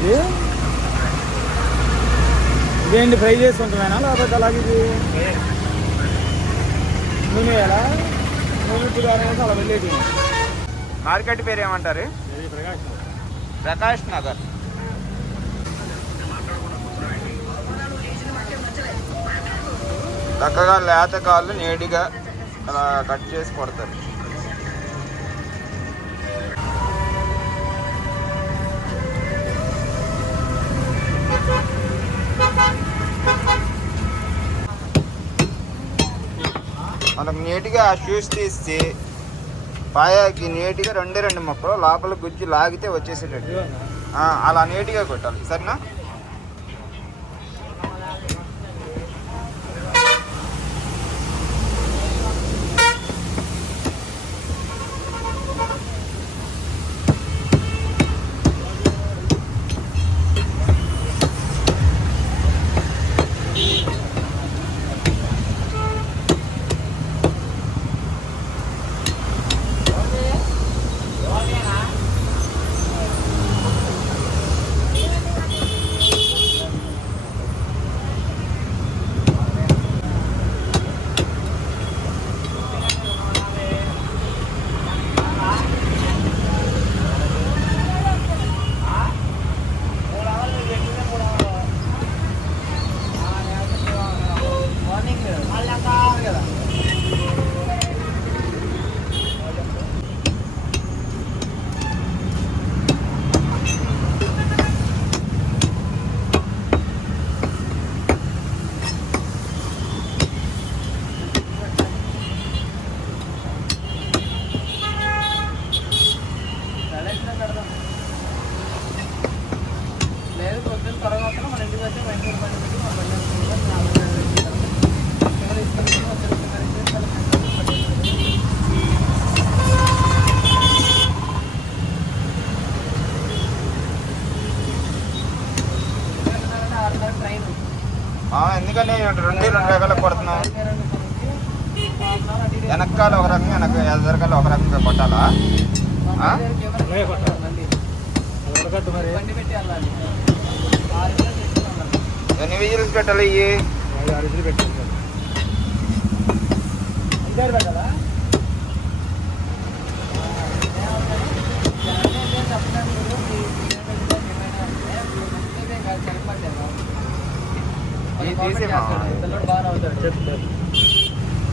ఇది. ఇదేంటి ఫ్రై చేసుకుంటున్నానా? లేకపోతే అలాగే ఇది నూనె వేయాలా? నూనె ఇప్పుడు అలా వెళ్ళేది. మార్కెట్ పేరు ఏమంటారు? ప్రకాష్ నగర్. చక్కగా లేత కాళ్ళు నేడిగా అలా కట్ చేసి కొడతారు. మనకు నీట్గా ఆ షూస్ తీసి పాయాకి నీట్గా రెండే రెండు మొక్కలు లోపల గుజ్జు లాగితే వచ్చేసేటట్టు. అలా నీట్గా కొట్టాలి. సరేనా లేదు పొద్దున్న తర్వాత మన ఇంటికి వచ్చి మా ఇంటికి బండి పెట్టి మా బండి వేసుకుంటాం. నా బండి వేసుకుంటాం. ఎవరు ఇస్తారు? వచ్చి వచ్చి ఎందుకంటే ఆరున్నర ట్రైన్ ఆ, ఎందుకని రెండు రెండు రకాల కొడుతున్నాం. వెనకాల ఒక రకంగా వెనక ఎదరకాల ఒక రకంగా కొట్టాలా? ఎన్ని విజిల్స్ పెట్టాలి ఇవి పెట్టాలి సార్. అంతే పెట్టాలా ఇది తీసి మా- బాగా అవుతాడు చెప్తారు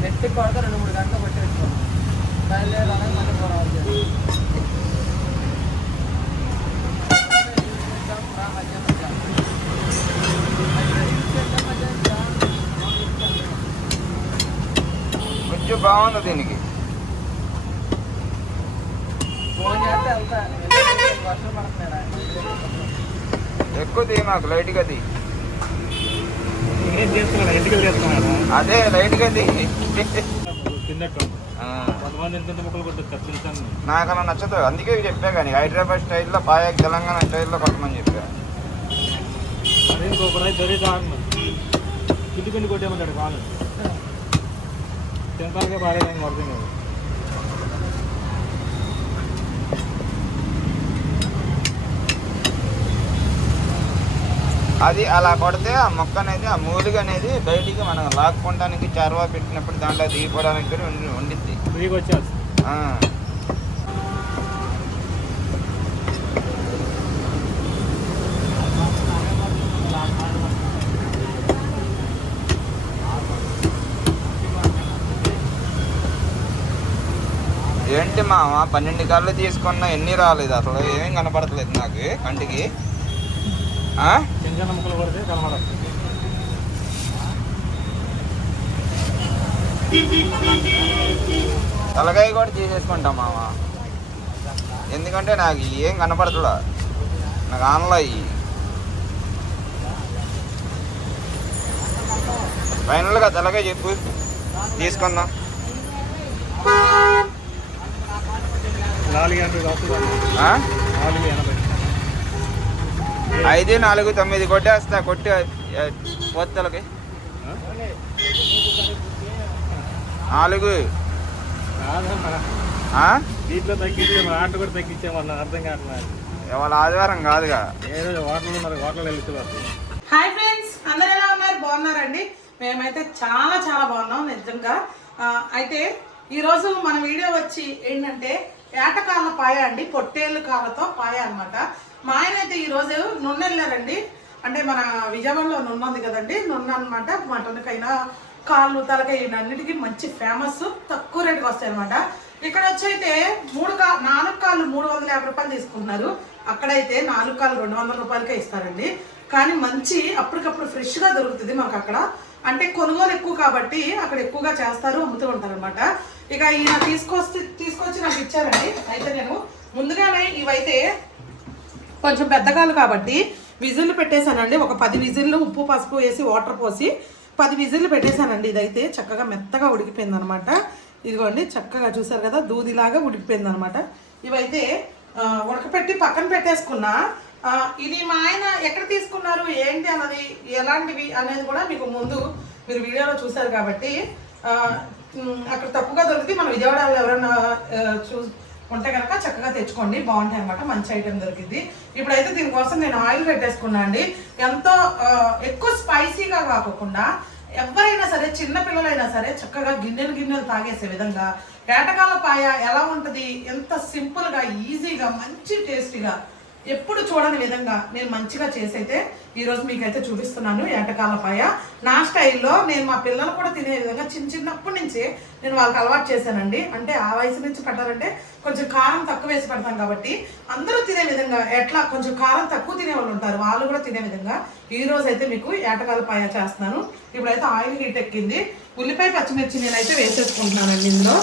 నెట్ కొడతా రెండు మూడు గంటలు పట్టి పెట్టుకోండి బయలుదేరాలని మళ్ళీ అవుతుంది గుజ్జు బాగుంది దీనికి. ఎక్కువ తీ మాకు లైట్గా తీ ఏం చేస్తున్నాడు ఇంటికి చేస్తున్నాడు అదే లైట్గా తీ తిన్నట్టు ఆ, కొంతమంది ఎంత ఎంత ముక్కలు కొట్టారు తెలుసాను నాకు? అలా నచ్చదు. అందుకే చెప్పా కానీ హైదరాబాద్ స్టైల్లో పాయాకి తెలంగాణ స్టైల్లో కొట్టమని చెప్పా. అదే ఇంకొక రైతు దొరికి కింది కింది కొట్టేయమంటాడు కాలు తినటానికే బాగాలేదు కొడుతుంది. అది అలా కొడితే ఆ మొక్క అనేది ఆ మూలిగ అనేది బయటికి మనం లాక్కోవడానికి చారువా పెట్టినప్పుడు దాంట్లో దిగిపోవడానికి కూడా ఉండి ఉండిద్ది. ఆ. ఏంటి మామ పన్నెండు కళ్ళు తీసుకున్నా ఎన్ని రాలేదు? అసలు ఏమేం కనపడట్లేదు నాకు కంటికి. చిన్న ముక్కలు కొడితే కనబడదు తలకాయ కూడా తీసేసుకుంటాం మామ ఎందుకంటే నాకు ఏం కనపడట్లా నాకు ఆన్లో. అయ్యి ఫైనల్గా తలకాయ చెప్పు. తీసుకుందాం? నాలుగు ఎనభై. ఐదు నాలుగు తొమ్మిది కొట్టేస్తా కొట్టి పోతలకి? నాలుగు? దీంట్లో తగ్గించే మన ఆట కూడా తగ్గించే వాళ్ళ అర్థం కావట్లేదు. ఇవాళ ఆదివారం కాదుగా. హోటల్ ఉన్నారు హోటల్ వెళ్తున్నారు హాయ్ ఫ్రెండ్స్ అందరు ఎలా ఉన్నారు? బాగున్నారండి? మేమైతే చాలా చాలా బాగున్నాం నిజంగా. అయితే ఈరోజు మన వీడియో వచ్చి ఏంటంటే ఏటకాల పాయ అండి పొట్టేళ్ళు కాళ్ళతో పాయ అన్నమాట. మా ఆయన అయితే ఈరోజు నున్న వెళ్ళారండి. అంటే మన విజయవాడలో నున్న ఉంది కదండి. నున్న అనమాట మటన్కైనా కాళ్ళు తలకాయ అన్నిటికీ మంచి ఫేమస్ తక్కువ రేటుకి వస్తాయి అనమాట ఇక్కడ వచ్చి అయితే మూడు కా నాలుగు కాళ్ళు మూడు వందల యాభై రూపాయలు తీసుకుంటున్నారు. అక్కడైతే నాలుగు కాళ్ళు రెండు వందల రూపాయలకే ఇస్తారండి. కానీ మంచి అప్పటికప్పుడు ఫ్రెష్గా దొరుకుతుంది మాకు అక్కడ. అంటే కొనుగోలు ఎక్కువ కాబట్టి అక్కడ ఎక్కువగా చేస్తారు అమ్ముతూ ఉంటారు అనమాట ఇక ఈయన తీసుకొస్తే తీసుకొచ్చి నాకు ఇచ్చారండి. అయితే నేను ముందుగానే ఇవైతే కొంచెం పెద్దగాలు కాబట్టి విజిల్లు పెట్టేశానండి. ఒక పది విజిల్లు ఉప్పు పసుపు వేసి వాటర్ పోసి పది విజిల్లు పెట్టేశానండి. ఇదైతే చక్కగా మెత్తగా ఉడికిపోయింది అనమాట ఇదిగోండి చక్కగా చూసారు కదా దూదిలాగా ఉడికిపోయింది అనమాట ఇవైతే ఉడకపెట్టి పక్కన పెట్టేసుకున్నా ఇది మా ఆయన ఎక్కడ తీసుకున్నారు? ఏంటి అన్నది? ఎలాంటివి అనేది కూడా మీకు ముందు మీరు వీడియోలో చూసారు కాబట్టి అక్కడ తప్పుగా దొరికితే మన విజయవాడలో ఎవరైనా చూ ఉంటే కనుక చక్కగా తెచ్చుకోండి. బాగుంటాయి అనమాట మంచి ఐటెం దొరికింది ఇప్పుడైతే దీనికోసం నేను ఆయిల్ పెట్టేసుకున్నా అండి. ఎంతో ఎక్కువ స్పైసీగా కాకుండా ఎవరైనా సరే చిన్న పిల్లలైనా సరే చక్కగా గిన్నెలు గిన్నెలు తాగేసే విధంగా ఏటకాల పాయ ఎలా ఉంటుంది? ఎంత సింపుల్గా ఈజీగా మంచి టేస్టీగా ఎప్పుడు చూడని విధంగా నేను మంచిగా చేసైతే ఈరోజు మీకైతే చూపిస్తున్నాను ఏటకాల పాయ నా స్టైల్లో నేను మా పిల్లలు కూడా తినే విధంగా చిన్న చిన్నప్పటి నుంచి నేను వాళ్ళకి అలవాటు చేశానండి. అంటే ఆ వయసు నుంచి పెట్టాలంటే కొంచెం కారం తక్కువ వేసి పెడతాం కాబట్టి అందరూ తినే విధంగా ఎట్లా కొంచెం కారం తక్కువ తినే వాళ్ళు ఉంటారు. వాళ్ళు కూడా తినే విధంగా ఈరోజు అయితే మీకు ఏటకాల పాయ చేస్తున్నాను. ఇప్పుడైతే ఆయిల్ హీట్ ఎక్కింది. ఉల్లిపాయ పచ్చిమిర్చి నేనైతే వేసేసుకుంటున్నానండి ఇందులో.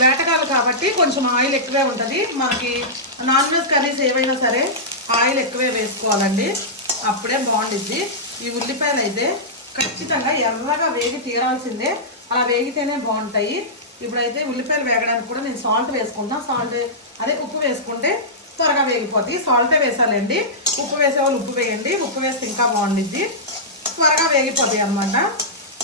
వేటకాలు కాబట్టి కొంచెం ఆయిల్ ఎక్కువే ఉంటుంది. మనకి నాన్ వెజ్ కర్రీస్ ఏవైనా సరే ఆయిల్ ఎక్కువే వేసుకోవాలండి. అప్పుడే బాగుండిద్ది. ఈ ఉల్లిపాయలు అయితే ఖచ్చితంగా ఎర్రగా వేగి తీరాల్సిందే. అలా వేగితేనే బాగుంటాయి. ఇప్పుడైతే ఉల్లిపాయలు వేగడానికి కూడా నేను సాల్ట్ వేసుకుంటాను సాల్ట్ అదే ఉప్పు వేసుకుంటే త్వరగా వేగిపోతాయి సాల్టే వేసాలండి. ఉప్పు వేసే వాళ్ళు ఉప్పు వేయండి. ఉప్పు వేస్తే ఇంకా బాగుండిద్ది. త్వరగా వేగిపోతాయి అన్నమాట.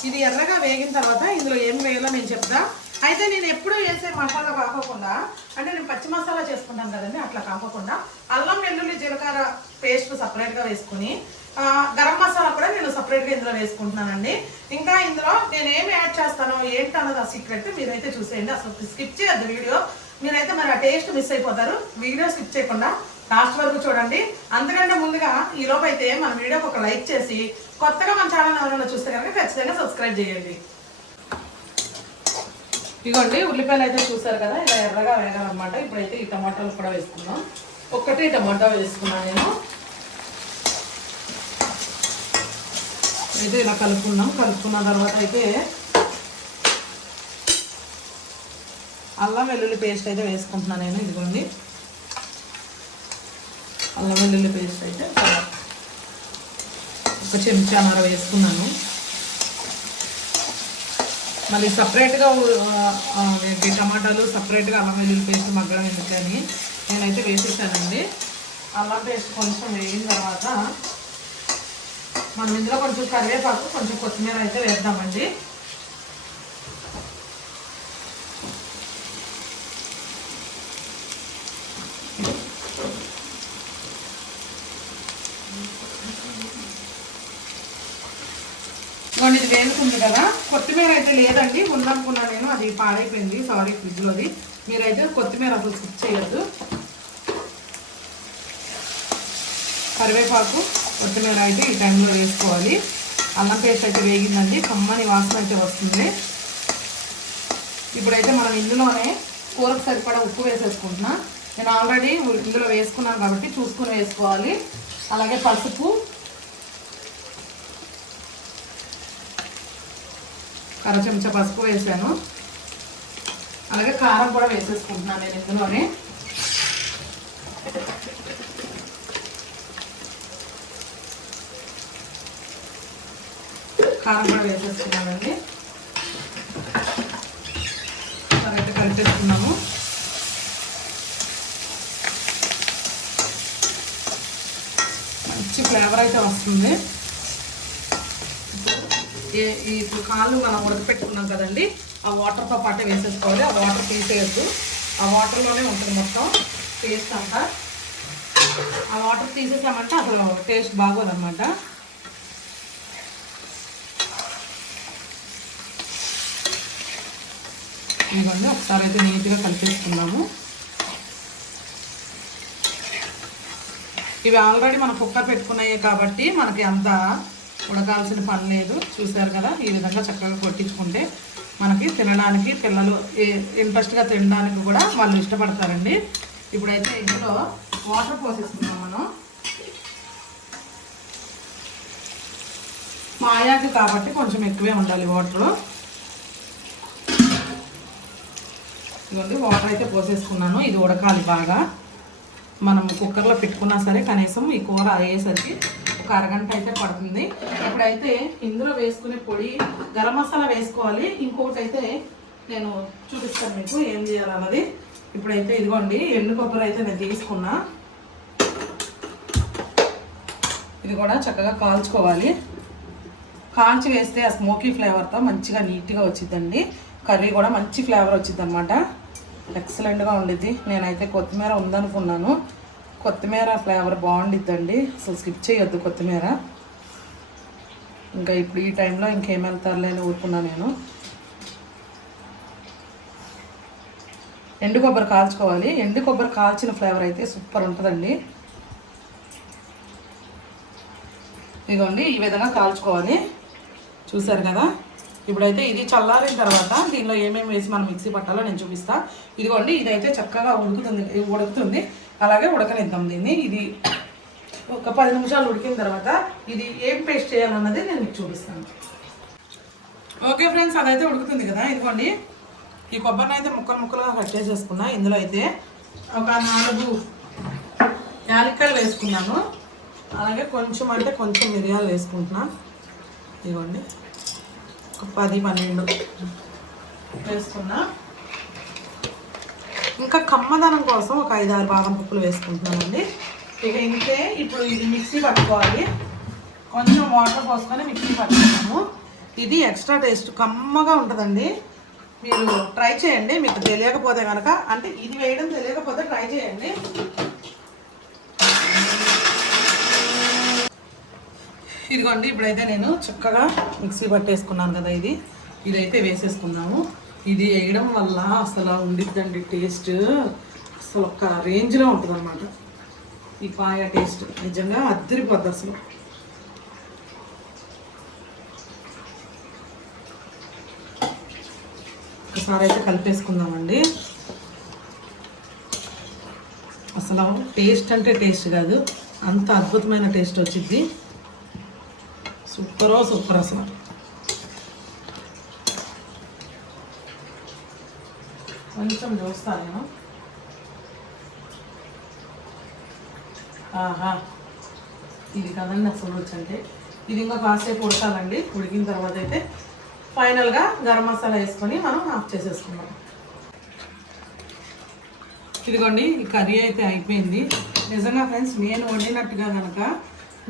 ఇది ఎర్రగా వేగిన తర్వాత ఇందులో ఏం వేయాలో నేను చెప్తా. అయితే నేను ఎప్పుడూ వేసే మసాలా కాకోకుండా అంటే నేను పచ్చి మసాలా చేసుకుంటాను కదండి అట్లా కాకోకుండా అల్లం వెల్లుల్లి జీలకర్ర పేస్ట్ సపరేట్గా వేసుకుని గరం మసాలా కూడా నేను సపరేట్గా ఇందులో వేసుకుంటున్నానండి. ఇంకా ఇందులో నేను ఏం యాడ్ చేస్తానో ఏంటి అన్నది ఆ సీక్రెట్ మీరైతే చూసేయండి. అసలు స్కిప్ చేయద్దు వీడియో. మీరైతే మరి ఆ టేస్ట్ మిస్ అయిపోతారు. వీడియో స్కిప్ చేయకుండా లాస్ట్ వరకు చూడండి. అంతకంటే ముందుగా ఈ అయితే మన వీడియోకి ఒక లైక్ చేసి కొత్తగా మన ఛానల్ ఎవరైనా చూస్తే కనుక ఖచ్చితంగా సబ్స్క్రైబ్ చేయండి. ఇదిగోండి ఉల్లిపాయలు అయితే చూసారు కదా ఇలా ఎర్రగా వేగాలన్నమాట. ఇప్పుడైతే ఈ టమాటాలు కూడా వేసుకుందాం. ఒక్కటి టమాటా వేసుకున్నాను నేను. అయితే ఇలా కలుపుకున్నాం కలుపుకున్న తర్వాత అయితే అల్లం వెల్లుల్లి పేస్ట్ అయితే వేసుకుంటున్నాను నేను ఇదిగోండి. అల్లం వెల్లుల్లి పేస్ట్ అయితే ఒక చెంచాన్నర వేసుకున్నాను. మళ్ళీ సపరేట్గా టమాటాలు సపరేట్గా అల్లం వెల్లుల్లి పేస్ట్ మగ్గడం ఎందుకని నేనైతే వేసేసానండి. అల్లం పేస్ట్ కొంచెం వేగిన తర్వాత మనం ఇందులో కొంచెం కరివేపాకు కొంచెం కొత్తిమీర అయితే వేద్దామండి. ఇదిగోండి ఇది వేలుకుంది కదా. కొత్తిమీర అయితే లేదండి. ఉందనుకున్నా నేను. అది పాడైపోయింది. సారీ ఫ్రిడ్జ్లోది మీరైతే కొత్తిమీర అసలు స్కిప్ చేయొద్దు. కరివేపాకు కొత్తిమీర అయితే ఈ టైంలో వేసుకోవాలి. అల్లం పేస్ట్ అయితే వేగిందండి. కమ్మని వాసన అయితే వస్తుంది. ఇప్పుడైతే మనం ఇందులోనే కూరకు సరిపడా ఉప్పు వేసేసుకుంటున్నా. నేను ఆల్రెడీ ఇందులో వేసుకున్నాను కాబట్టి చూసుకుని వేసుకోవాలి. అలాగే పసుపు అర చెంచా పసుపు వేసాను. అలాగే కారం కూడా వేసేసుకుంటున్నాను నేను ఇందులోనే. కారం కూడా వేసేసుకున్నానండి. కరెక్ట్ కలిపేసుకున్నాము. మంచి ఫ్లేవర్ అయితే వస్తుంది. ఇప్పుడు కాళ్ళు మనం ఉడకపెట్టుకున్నాం కదండి ఆ వాటర్తో పాటే వేసేసుకోవాలి. ఆ వాటర్ తీసేయద్దు. ఆ వాటర్లోనే ఉంటుంది మొత్తం పేస్ట్ అంతా. ఆ వాటర్ తీసేసామంటే అసలు టేస్ట్ బాగోదన్నమాట. ఇవన్నీ ఒకసారి అయితే నీట్గా కలిపేసుకున్నాము ఇవి ఆల్రెడీ మనం కుక్కర్ పెట్టుకున్నాయి కాబట్టి మనకి అంత ఉడకాల్సిన పని లేదు. చూశారు కదా ఈ విధంగా చక్కగా కొట్టించుకుంటే మనకి తినడానికి పిల్లలు ఇంట్రెస్ట్గా తినడానికి కూడా వాళ్ళు ఇష్టపడతారండి. ఇప్పుడైతే ఇందులో వాటర్ పోసేసుకుందాం మనం. మాయాకి కాబట్టి కొంచెం ఎక్కువే ఉండాలి వాటర్. ఇదిగోండి వాటర్ అయితే పోసేసుకున్నాను. ఇది ఉడకాలి బాగా. మనం కుక్కర్లో పెట్టుకున్నా సరే కనీసం ఈ కూర అయ్యేసరికి ఒక అరగంట అయితే పడుతుంది. ఇప్పుడైతే ఇందులో వేసుకునే పొడి గరం మసాలా వేసుకోవాలి. ఇంకొకటి అయితే నేను చూపిస్తాను మీకు ఏం చేయాలన్నది. ఇప్పుడైతే ఇదిగోండి ఎండు కొబ్బరి అయితే నేను తీసుకున్నా. ఇది కూడా చక్కగా కాల్చుకోవాలి. కాల్చి వేస్తే ఆ స్మోకీ ఫ్లేవర్తో మంచిగా నీట్గా వచ్చిందండి కర్రీ కూడా మంచి ఫ్లేవర్ వచ్చింది అనమాట ఎక్సలెంట్గా ఉండిద్ది. నేనైతే కొత్తిమీర ఉందనుకున్నాను. కొత్తిమీర ఫ్లేవర్ బాగుండిద్దండి. అసలు స్కిప్ చేయొద్దు కొత్తిమీర. ఇంకా ఇప్పుడు ఈ టైంలో ఇంకేం వెళ్తారులే అని ఊరుకున్నా నేను. ఎండు కొబ్బరి కాల్చుకోవాలి. ఎండు కొబ్బరి కాల్చిన ఫ్లేవర్ అయితే సూపర్ ఉంటుందండి. ఇదిగోండి ఈ విధంగా కాల్చుకోవాలి. చూసారు కదా? ఇప్పుడైతే ఇది చల్లారిన తర్వాత దీనిలో ఏమేమి వేసి మనం మిక్సీ పట్టాలో నేను చూపిస్తా. ఇదిగోండి ఇదైతే చక్కగా ఉడుకుతుంది ఉడుకుతుంది. అలాగే ఉడకనిద్దాం దీన్ని. ఇది ఒక పది నిమిషాలు ఉడికిన తర్వాత ఇది ఏం పేస్ట్ చేయాలన్నది నేను మీకు చూపిస్తాను. ఓకే ఫ్రెండ్స్ అదైతే ఉడుకుతుంది కదా. ఇదిగోండి. ఈ కొబ్బరిని అయితే ముక్కలు ముక్కలుగా కట్ చేసేసుకున్నా. ఇందులో అయితే ఒక నాలుగు యాలక్కాయలు వేసుకున్నాను. అలాగే కొంచెం అంటే కొంచెం మిరియాలు వేసుకుంటున్నా. ఇదిగోండి. ఒక పది పన్నెండు వేసుకున్నా. ఇంకా కమ్మదనం కోసం ఒక ఐదు ఆరు బాదం పప్పులు వేసుకుంటున్నానండి. ఇక ఇంతే ఇప్పుడు ఇది మిక్సీ పట్టుకోవాలి. కొంచెం వాటర్ పోసుకొని మిక్సీ పట్టుకున్నాము ఇది ఎక్స్ట్రా టేస్ట్ కమ్మగా ఉంటుందండి. మీరు ట్రై చేయండి మీకు తెలియకపోతే కనుక అంటే ఇది వేయడం తెలియకపోతే ట్రై చేయండి. ఇదిగోండి ఇప్పుడైతే నేను చక్కగా మిక్సీ పట్టేసుకున్నాను కదా ఇది. ఇదైతే వేసేసుకున్నాము. ఇది వేయడం వల్ల అసలు ఉండిద్దండి టేస్ట్. అసలు ఒక రేంజ్లో ఉంటుంది అనమాట ఈ పాయ టేస్ట్ నిజంగా అద్దరిపోద్ది అసలు. ఒకసారి అయితే కలిపేసుకుందామండి. అసలు టేస్ట్ అంటే టేస్ట్ కాదు. అంత అద్భుతమైన టేస్ట్ వచ్చింది. సూపరో సూపర్ అసలు కొంచెం చూస్తాను నేను ఆహా ఇది కదండి అసలు రుచి అంటే. ఇది ఇంకా కాసేపు ఉడకాలండి. ఉడికిన తర్వాత అయితే ఫైనల్గా గరం మసాలా వేసుకొని మనం ఆఫ్ చేసేసుకుందాం. ఇదిగోండి ఈ కర్రీ అయితే అయిపోయింది. నిజంగా ఫ్రెండ్స్ నేను వండినట్టుగా కనుక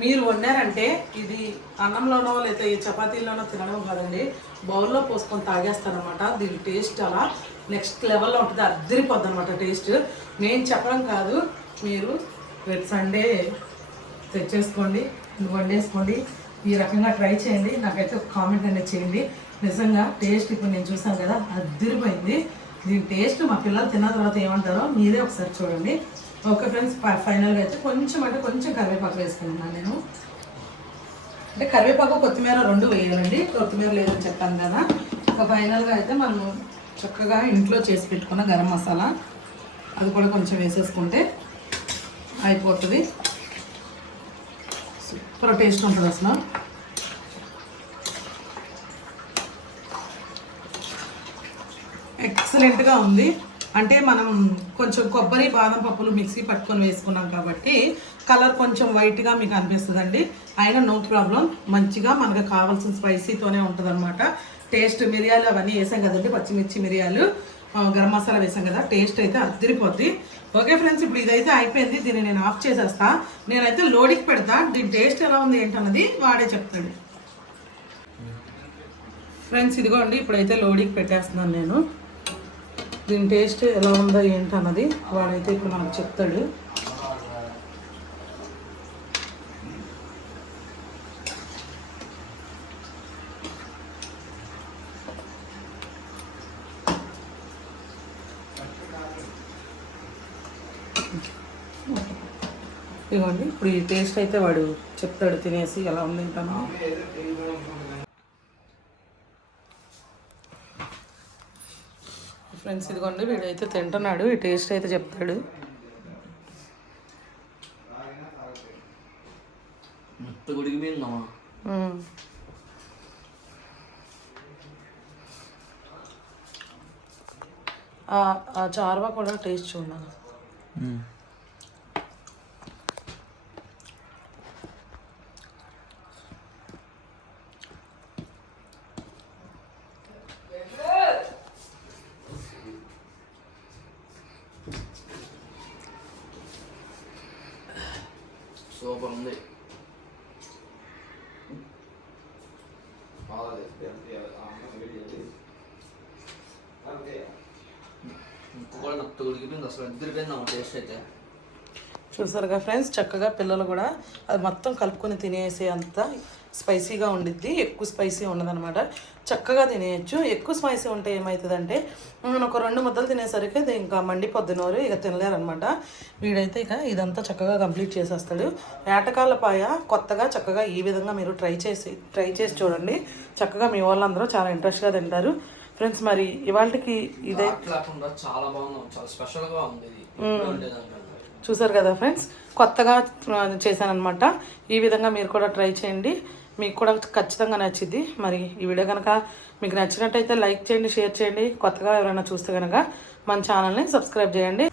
మీరు వండారంటే ఇది అన్నంలోనో లేదా ఈ చపాతీల్లోనో తినడం కాదండి. బౌల్లో పోసుకొని తాగేస్తారనమాట దీని టేస్ట్ అలా నెక్స్ట్ లెవెల్లో ఉంటుంది అద్దరిపోద్ది అనమాట టేస్ట్. నేను చెప్పడం కాదు మీరు రేపు సండే తెచ్చేసుకోండి వండేసుకోండి ఈ రకంగా ట్రై చేయండి. నాకైతే ఒక కామెంట్ అనేది చేయండి. నిజంగా టేస్ట్ ఇప్పుడు నేను చూసాను కదా అద్దరిపోయింది. దీని టేస్ట్ మా పిల్లలు తిన్న తర్వాత ఏమంటారో మీరే ఒకసారి చూడండి. ఓకే ఫ్రెండ్స్ ఫైనల్గా అయితే కొంచెం అంటే కొంచెం కరివేపాకు వేసుకుంటున్నాను నేను. అంటే కరివేపాకు కొత్తిమీర రెండు వేయాలండి. కొత్తిమీర లేదని చెప్పాను కదా. ఒక ఫైనల్గా అయితే మనము చక్కగా ఇంట్లో చేసి పెట్టుకున్న గరం మసాలా. అది కూడా కొంచెం వేసేసుకుంటే అయిపోతుంది. సూపర్ టేస్ట్ ఉంటుంది అసలు. ఎక్సలెంట్గా ఉంది. అంటే మనం కొంచెం కొబ్బరి బాదం పప్పులు మిక్సీ పట్టుకొని వేసుకున్నాం కాబట్టి కలర్ కొంచెం వైట్గా మీకు అనిపిస్తుందండి. అయినా నో ప్రాబ్లం మంచిగా మనకు కావాల్సిన స్పైసీతోనే ఉంటుంది అనమాట టేస్ట్ మిరియాలు అవన్నీ వేసాం కదండి పచ్చిమిర్చి మిరియాలు గరం మసాలా వేసాం కదా టేస్ట్ అయితే అద్దరిపోద్ది. ఓకే ఫ్రెండ్స్ ఇప్పుడు ఇదైతే అయిపోయింది దీన్ని నేను ఆఫ్ చేసేస్తా. నేనైతే లోడికి పెడతా దీని టేస్ట్ ఎలా ఉంది ఏంటన్నది వాడే చెప్తాడు. ఫ్రెండ్స్ ఇదిగోండి ఇప్పుడైతే లోడికి పెట్టేస్తున్నాను నేను. దీని టేస్ట్ ఎలా ఉందో ఏంటన్నది వాడైతే ఇప్పుడు మనకు చెప్తాడు. ఇదిగోండి ఇప్పుడు ఈ టేస్ట్ అయితే వాడు చెప్తాడు తినేసి ఎలా ఉంది ఏంటన్నది ఫ్రెండ్స్ ఇదిగోండి వీడైతే తింటున్నాడు ఈ టేస్ట్ అయితే చెప్తాడు. చార్వా కూడా టేస్ట్ చూడాలి. సూపర్ ఉంది కూడా అసలు టేస్ట్ అయితే. చూసారుగా ఫ్రెండ్స్ చక్కగా పిల్లలు కూడా అది మొత్తం కలుపుకొని తినేసే అంత స్పైసీగా ఉండిద్ది ఎక్కువ స్పైసీ ఉండదన్నమాట. చక్కగా తినేయచ్చు. ఎక్కువ స్పైసీ ఉంటే ఏమవుతుందంటే మనం ఒక రెండు ముద్దలు తినేసరికి అది ఇంకా మండిపోద్దునోరు ఇక తినలేరనమాట వీడైతే ఇక ఇదంతా చక్కగా కంప్లీట్ చేసేస్తాడు. ఏటకాల పాయ కొత్తగా చక్కగా ఈ విధంగా మీరు ట్రై చేసి ట్రై చేసి చూడండి. చక్కగా మీ వాళ్ళందరూ చాలా ఇంట్రెస్ట్గా తింటారు. ఫ్రెండ్స్ మరి ఇవాళకి ఇదే చాలా బాగుంది. చాలా స్పెషల్గా ఉంది చూసారు కదా ఫ్రెండ్స్? కొత్తగా చేశానమాట ఈ విధంగా మీరు కూడా ట్రై చేయండి. మీకు కూడా ఖచ్చితంగా నచ్చింది మరి ఈ వీడియో కనుక మీకు నచ్చినట్టయితే లైక్ చేయండి షేర్ చేయండి. కొత్తగా ఎవరైనా చూస్తే కనుక మన ఛానల్ని సబ్స్క్రైబ్ చేయండి.